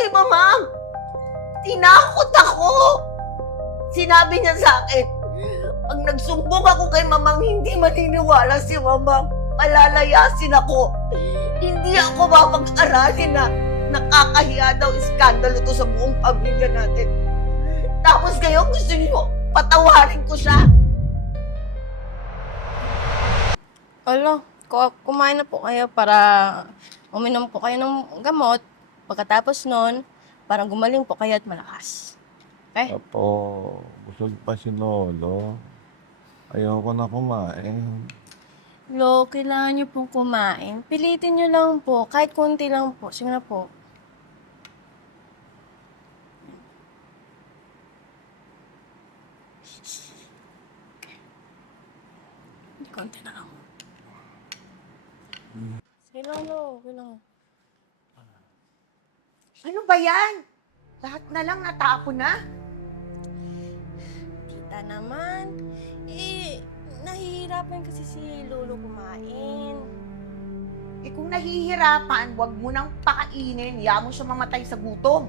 kay mamang. Tinakot ako. Sinabi niya sa akin, pag nagsumbong ako kay mamang, hindi maniniwala si mamang. Malalayasin ako. Hindi ako mapag-aralin na nakakahiya daw iskandalo to sa buong pamilya natin. Tapos ngayon gusto niyo patawarin ko siya. Alo, ku- kumain na po kayo para uminom po kayo ng gamot. Pagkatapos nun, parang gumaling po kayo at malakas. Okay? Opo, busog pa si Lolo. Ayoko na kumain. Lo, kailangan niyo pong kumain. Pilitin niyo lang po, kahit konti lang po. Sige na po. Konti na lang. Sige lang, Lo. Okay lang. Ano ba yan? Lahat na lang natapon na. Tita naman, eh, nahihirapan kasi si Lolo kumain. Eh kung nahihirapan, wag mo nang pakainin. Hiya mo siya mamatay sa gutom.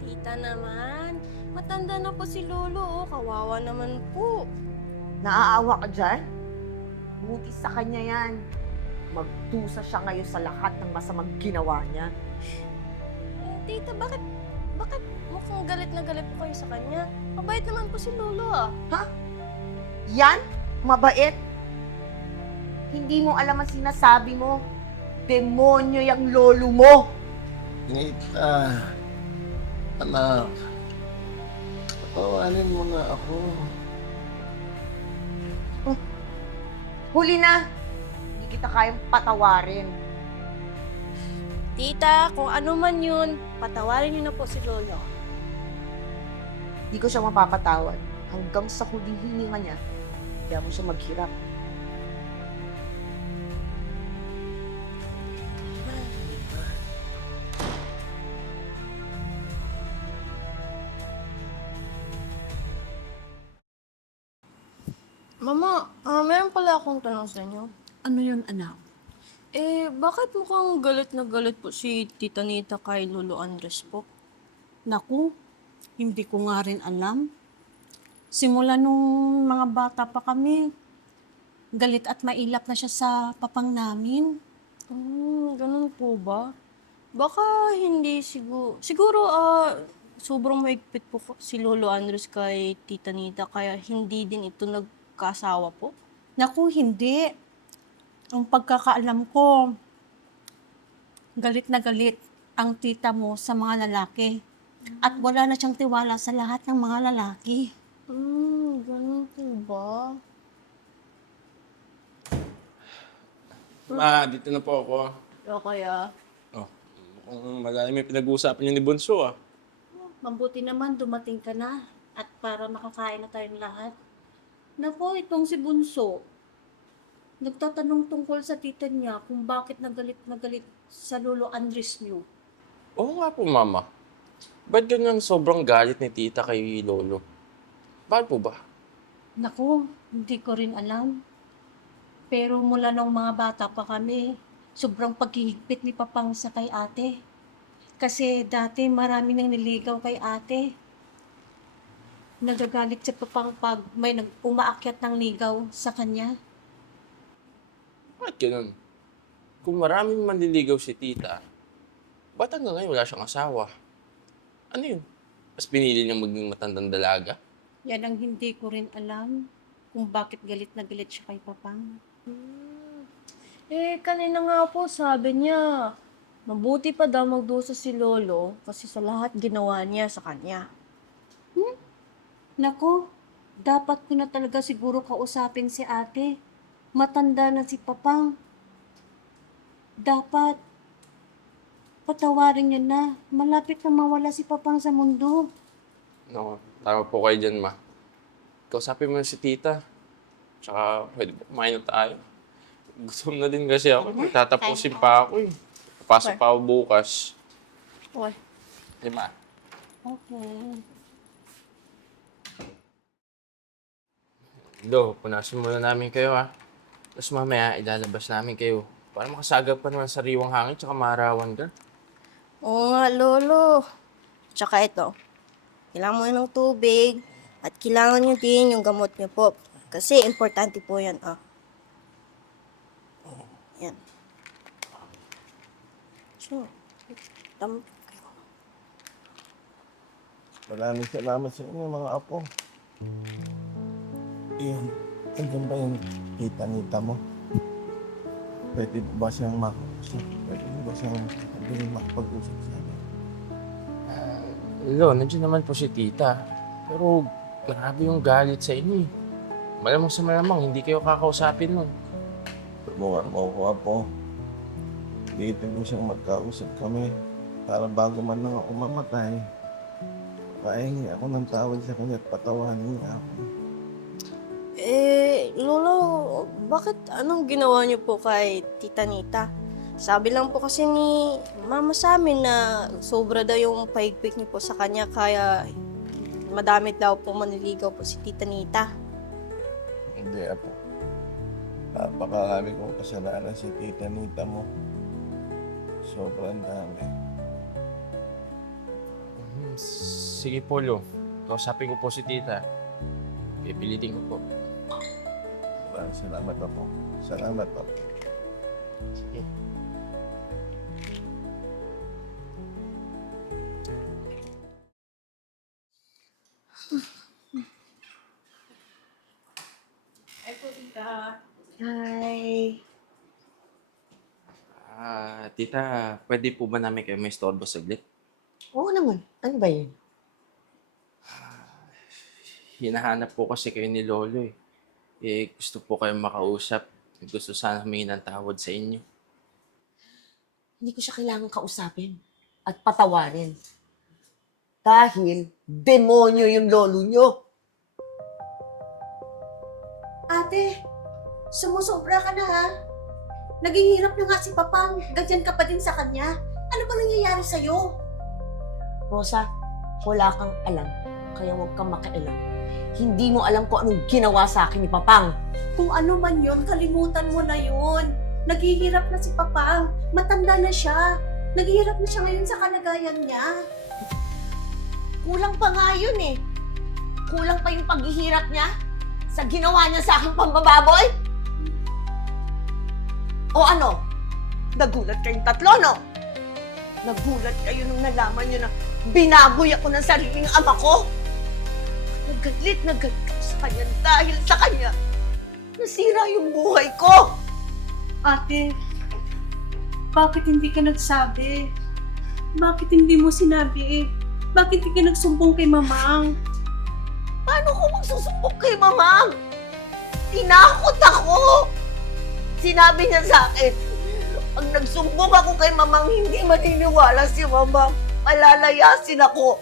Tita naman, matanda na po si Lolo, oh. kawawa naman po. Naaawa ka dyan? Buti sa kanya yan. Magtusa siya ngayon sa lahat ng masamang ginawa niya. Tita, bakit, bakit mukhang galit na galit po kayo sa kanya? Mabait naman po si Lolo, ah. Yan, mabait. Hindi mo alam ang sinasabi mo. Demonyo yung lolo mo. Nita, anak, patawanin mo na ako. Huli na. Hindi kita kayang patawarin. Tita, kung ano man yun, patawarin niyo na po si Lolo. Hindi ko siya mapapatawad. Hanggang sa huling hininga niya, kaya mo siya maghirap. Mama, ah, meron pala akong tanong sa inyo. Ano yun, anak? Eh, bakit mukhang galit na galit po si Tita Nita kay Lolo Andres po? Naku, hindi ko nga rin alam. Simula nung mga bata pa kami, galit at mailap na siya sa papang namin. Hmm, ganun po ba? Baka hindi siguro. Siguro, ah, sobrang maigpit po po si Lolo Andres kay Tita Nita, kaya hindi din ito nagkasawa po. Naku, hindi. Ang pagkakaalam ko, galit na galit ang tita mo sa mga lalaki. At wala na siyang tiwala sa lahat ng mga lalaki. Hmm, ganun po ba? Ma, dito na po ako. O kaya, Oh, mukhang malalim yung pinag-uusapan niyo ni Bunso ah. Mabuti naman dumating ka na at para makakain na tayong lahat. Nako, itong si Bunso, nagtatanong tungkol sa tita niya kung bakit nagalit na galit sa lolo Andres niyo. Oo nga po, Mama. Ba't ganyan sobrang galit ni Tita kay Lolo? Bakit po ba? Naku, hindi ko rin alam. Pero mula nung mga bata pa kami, sobrang paghihigpit ni Papang sa kay ate. Kasi dati marami nang niligaw kay ate. Nagagalit si Papang pag may nag umaakyat ng ligaw sa kanya. Bakit ganun? Kung maraming manliligaw si Tita, ba't hanggang ngayon wala siyang asawa? Ano yun? Mas pinili niyang maging matandang dalaga? Yan ang hindi ko rin alam kung bakit galit na galit siya kay Papang. eh, kanina nga po sabi niya, mabuti pa daw magdusa si Lolo kasi sa lahat ginawa niya sa kanya. Nako, dapat ko na talaga siguro kausapin si ate. Matanda na si Papang. Dapat patawarin niya na. Malapit na mawala si Papang sa mundo. No, tama po kayo dyan, Ma. Kausapin mo na si Tita. Tsaka pwede po kumain na tayo. Gutom na din kasi ako. Tatapusin pa ako eh. Papasok pa ako bukas. Okay. Di ma? Okay. Do, punasin muna namin kayo ha. Tapos mamaya, ilalabas namin kayo. Para makasagap pa naman sa sariwang hangin tsaka maarawan ka. Oo nga, Lolo. Tsaka ito, kailangan mo ng tubig at kailangan nyo din yung gamot nyo po. Kasi importante po yan, ah. Yan. So, tam Maraming salamat sa inyo mga apo. Iyan, andyan ba yung kita-nita mo? Pwede ba siyang makausap? Pwede ba siyang pwede makapag-usap sa akin? Lo, nandiyan naman po si tita. Pero grabe yung galit sa inyo eh. Malamang sa malamang, hindi kayo kakausapin nun. Mo ako, apo. Dito mo siyang magkausap kami. Para bago man lang ako mamatay, pahingi ako ng tawad sa kanya at patawanin niya ako. Lolo, bakit anong ginawa niyo po kay Tita Nita? Sabi lang po kasi ni Mama sa amin na sobra daw yung paigpik niyo po sa kanya kaya madami daw po maniligaw po si Tita Nita. Hindi, apo. Napakarami kong kasalanan si tita Nita mo. Sobrang dami. Hmm, Sige po, Lo. Kausapin ko po si tita. Pipilitin ko po. Maraming salamat ako. Salamat ako. Sige. Hi. Ah, tita, pwede po ba namin kayo may storbo saglit? Oo naman. Ano ba yun? Hinahanap po kasi kayo ni Lolo eh. Eh, gusto po kayo makausap. Gusto sana humingi ng tawad sa inyo. Hindi ko siya kailangan kausapin at patawarin. Dahil demonyo yung lolo nyo. Ate, sumusobra ka na ha. Naging hirap na nga si Papang. Ganyan ka pa din sa kanya. Ano ba nangyayari sa'yo? Rosa, wala kang alam. Kaya huwag kang makialam. Hindi mo alam kung anong ginawa sa akin ni Papang. Kung ano man yun, kalimutan mo na yun. Naghihirap na si Papang. Matanda na siya. Naghihirap na siya ngayon sa kalagayan niya. Kulang pa nga yun eh. Kulang pa yung paghihirap niya sa ginawa niya sa aking pambababoy. O ano? Nagulat kayong tatlo, no? Nagulat kayo nung nalaman niyo na binaboy ako ng sariling ama ko. Nagalit na galit sa kanya dahil sa kanya. Nasira yung buhay ko. Ate, bakit hindi ka nagsabi? Bakit hindi mo sinabi? Bakit hindi ka nagsumbong kay Mamang? Paano ko magsusumbong kay mamang? Tinakot ako! Sinabi niya sa akin, pag nagsumbong ako kay mamang, hindi maniniwala si mamang. Malalayasin ako.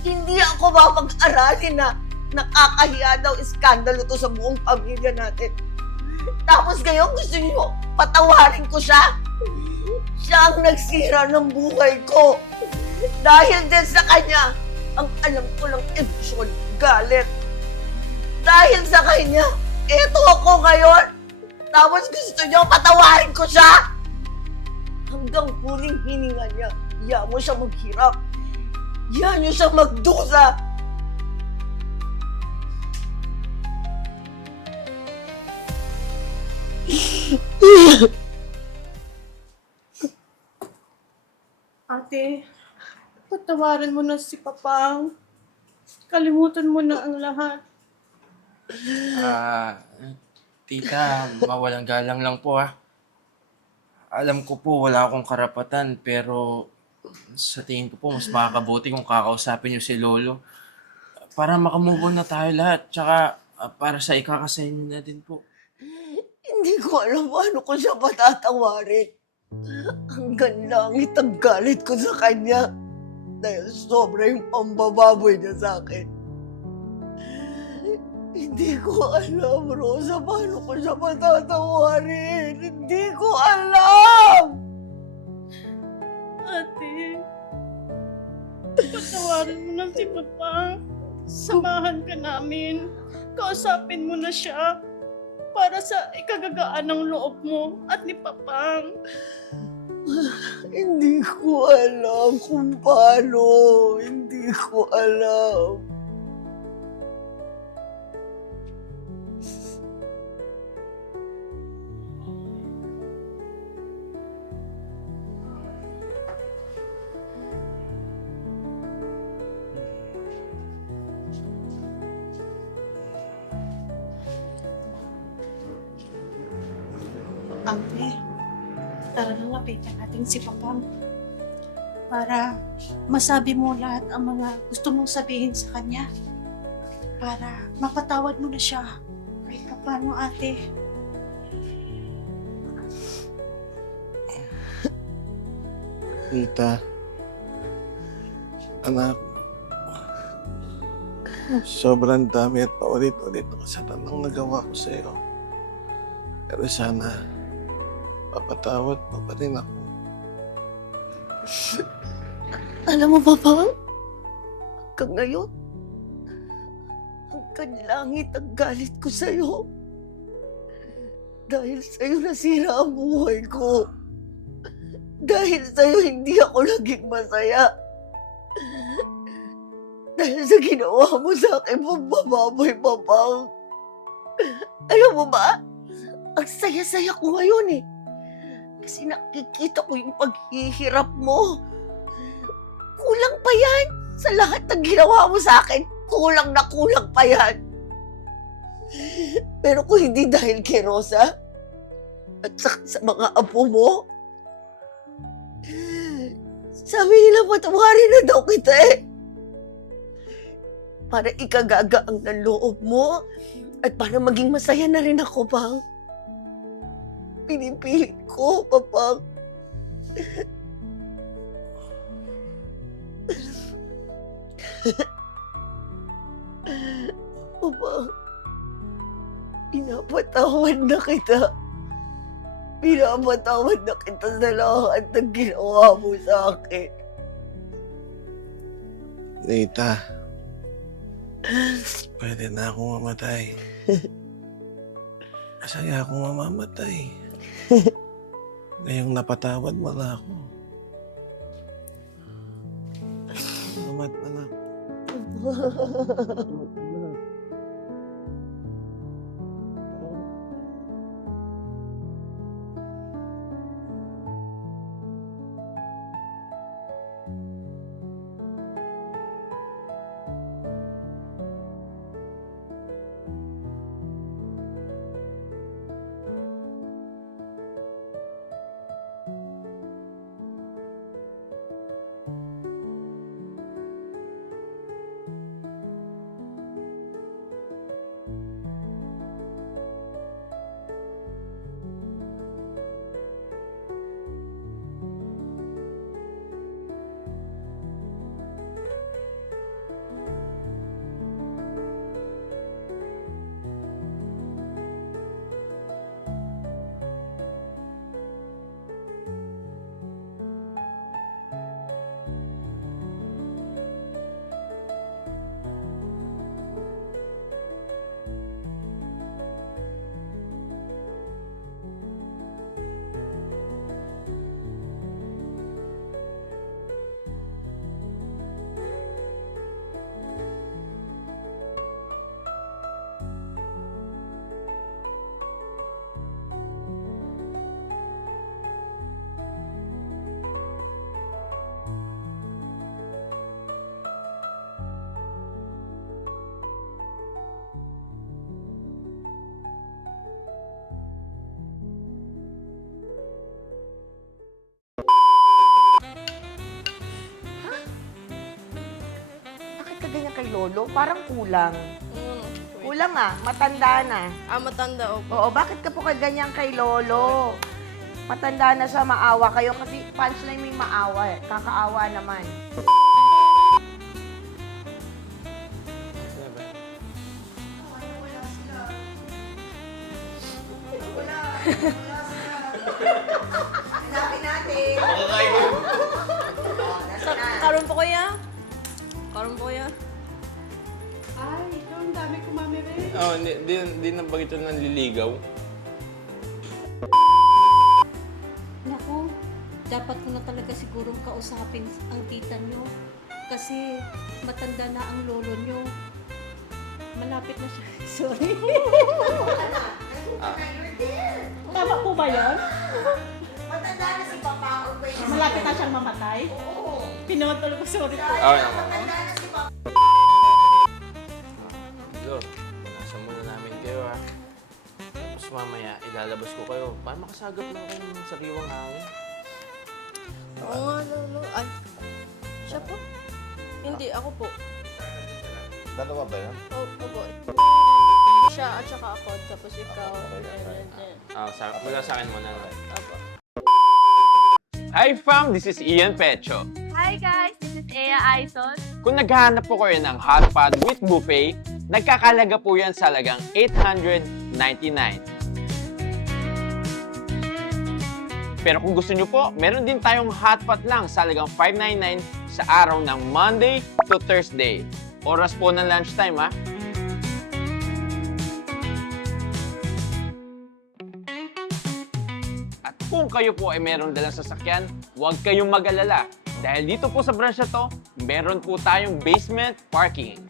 Hindi ako mapag-aralin na nakakahiya daw iskandalo to sa buong pamilya natin. Tapos ngayon gusto niyo patawarin ko siya? Siya ang nagsira ng buhay ko. Dahil din sa kanya, ang alam ko lang emosyon, galit. Dahil sa kanya, eto ako ngayon. Tapos gusto niyo patawarin ko siya. Hanggang huling hininga niya, iya mo siya maghirap. Iya niyo siya magdusa. Ate, patawarin mo na si Papang. Kalimutan mo na ang lahat. Ah, tita, mawalang galang lang po ah. Alam ko po wala akong karapatan pero sa tingin ko po mas makakabuti kung kakausapin niyo si Lolo. Para makamove on na tayo lahat. Tsaka ah, para sa ikakasaya niyo na din po. Hindi ko alam paano ko siya patatawarin. Hanggang langit ang galit ko sa kanya. Dahil sobra yung pambababoy niya sa akin. Hindi ko alam, Rosa, paano ko siya patatawarin. Hindi ko patawarin mo na si Papang. Samahan ka namin. Kausapin mo na siya para sa ikagagaan ng loob mo at ni Papang. Hindi ko alam kung paano. Hindi ko alam. Ate, tara na lapitan natin si Papang para masabi mo lahat ang mga gusto mong sabihin sa kanya. Para mapatawad mo na siya. Kahit pa paano, ate. Tita. Anak. Sobrang dami at paulit-ulit na kasalanan ang nagawa ko sa iyo. Pero sana, papatawad mo pa rin ako. Alam mo ba ba? Hanggang ngayon, hanggang langit ang galit ko sa'yo. Dahil sa'yo nasira ang buhay ko. Dahil sa'yo hindi ako naging masaya. Dahil sa ginawa mo sa akin, mabababoy papang. Alam mo ba? Ang saya-saya ko ngayon eh. Kasi nakikita ko yung paghihirap mo. Kulang pa yan sa lahat ng ginawa mo sa akin. Kulang na kulang pa yan. Pero kung hindi dahil kay Rosa at sa, sa mga apo mo, sabi nila patawarin na daw kita eh. Para ikagaga ang ng mo at para maging masaya na rin ako, Pang. Pinipilit ko, Papang. Papa, pinapatawad na kita. Pinapatawad na kita sa lahat ng ginawa mo sa akin. Tita. Pwede na akong mamatay. Masaya akong mamamatay. Ngayong napatawad mo na ako. Salamat, anak. Bakit Lolo? Parang kulang. Mm. Kulang ah, matanda na. Ah, matanda ako. Oo, bakit ka po ka ganyan kay Lolo? Matanda na siya, maawa kayo kasi punchline may maawa eh. Kakaawa naman. Hanapin natin. Sa, karon po kuya? Oh, di, di, di na ba ito nanliligaw? Naku, dapat ko na talaga sigurong kausapin ang tita nyo. Kasi matanda na ang lolo nyo. Malapit na siya. Sorry. Tama po ba yun? Matanda na si Papa. Malapit na siyang mamatay? Oo. Pinotol ko, sorry po. Okay. Matanda na Tapos mamaya, ilalabas ko kayo para makasagap lang kayo ng sariwang hangin. Oo nga, lolo. Ay, siya po? Hindi, ako po. Dalawa ba yan? Oo, opo. Siya at saka ako, tapos ikaw. Ah, sa, mula sa akin muna. Opo. Hi fam, this is Ian Pecho. Hi guys, this is Ea Aizon. Kung naghahanap po kayo ng hot pot with buffet, nagkakalaga po yan sa lagang 899. Pero kung gusto nyo po, meron din tayong hot pot lang sa lagang 599 sa araw ng Monday to Thursday. Oras po ng lunchtime ha. At kung kayo po ay meron dalang sasakyan, huwag kayong mag-alala. Dahil dito po sa branch na to, meron po tayong basement parking.